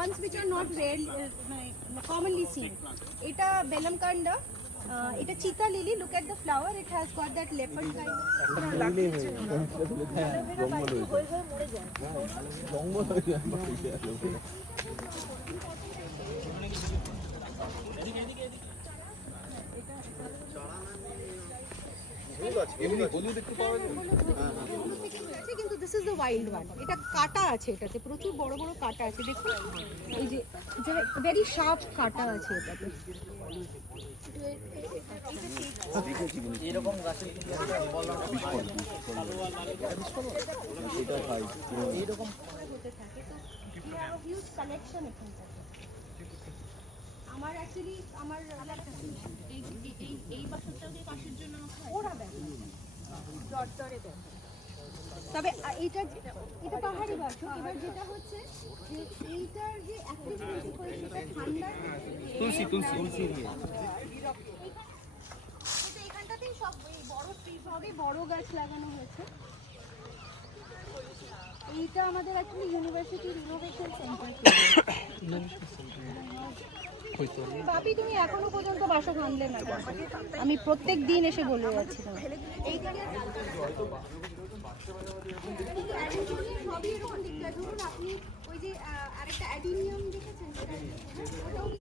ones which are not rare, commonly seen. Eta Bellamkanda. It's a cheetah lily. Look at the flower. It has got that leopard kind of. কিন্তু this is the wild one. এটা কাটা আছে, এটাতে প্রচুর বড় বড় কাটা আছে। দেখুন এই যে ভেরি শার্প কাটা আছে এটাতে। এরকম গাছে এরকম হতে থাকে, তো হিউজ কালেকশন এখানে থাকে। আমার অ্যাকচুয়ালি আমার এই বাসনটাকে কাশের জন্য ওরা ব্যবহার দরে দেয়। তবে এটা পাহাড়ি বাসন। এবার যেটা হচ্ছে যে এইটার যে অ্যাক্টিভিটি করে সেটা ঠান্ডা তুলসী এখানটাতেই সব বড় ট্রি, সবই বড় গাছ লাগানো হয়েছে। এইটা আমাদের অ্যাকচুয়ালি ইউনিভার্সিটির ইনোভেশন সেন্টার। বাপি তুমি এখনো পর্যন্ত বাসা আনলে না, আমি প্রত্যেক দিন এসে বলে যাচ্ছি তোমার। সবই এরকম দেখতে, ধরুন আপনি ওই যে আরেকটা অ্যাডিনিয়াম দেখেছেন।